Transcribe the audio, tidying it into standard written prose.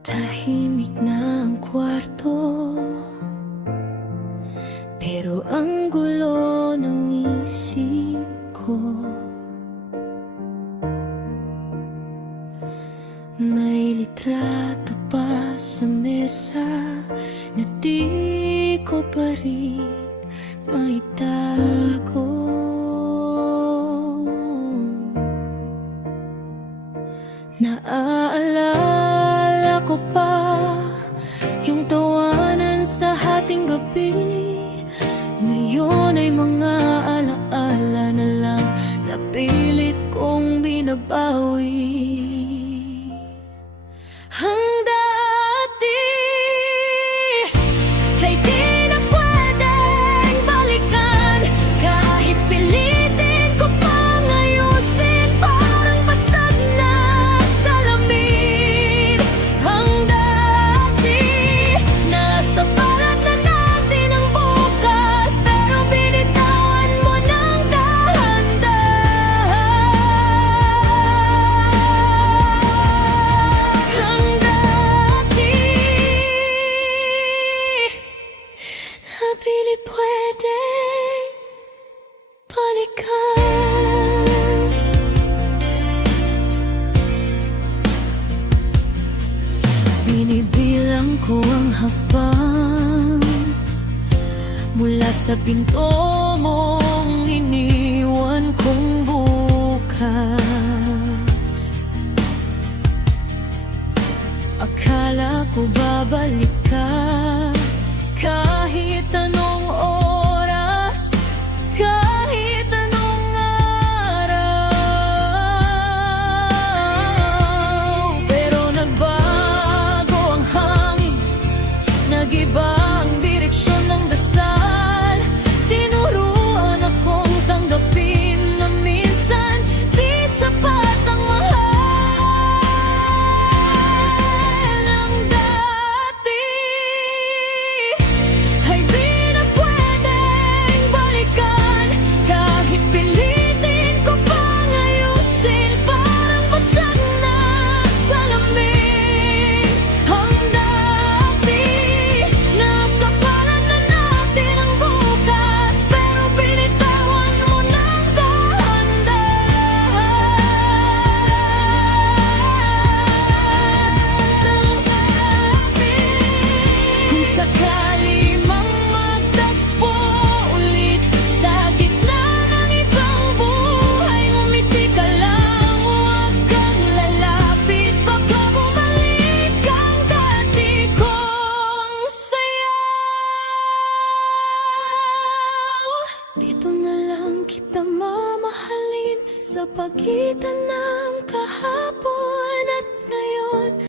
Tahimik na ang kwarto, pero ang gulo ng isip ko. May litrato pa sa mesa na di ko pa rin maitago. Naaalala ko pa yung tawanan sa hating gabi. Ngayon ay mga alaala na lang na pilit kong binabawi. Ang dati ay di na pwedeng balikan, kahit pilitin ko pang ayusin, parang basag na salamin. Ang dati, nasa balat na natin ang bukas, pero binitawan mo ng dahan-dahan. Ang dati, napilit pwedeng balikan. Binibilang ko ang hakbang mula sa pinto mong iniwan kong bukas. Akala ko babalik ka kahit anong oras, kahit anong araw. Pero nagbago ang hangin, nag-iba ang direksyon ng dasal. Tinuruan akong tanggapin na minsan di sapat ang mahal. Ang dati ay di na pwedeng balikan, kahit pilitin ko pang ayusin, parang basag na salamin. Ang dati, nasa balat na natin ang bukas, pero binitawan mo ng dahan-dahan. Kung sakali mang magtagpo ulit sa gitna ng ibang buhay, ngumiti ka lang, huwag kang lalapit, baka bumalik ang dati kong sayaw. Dito na lang kita mamahalin, sa pagitan ng kahapon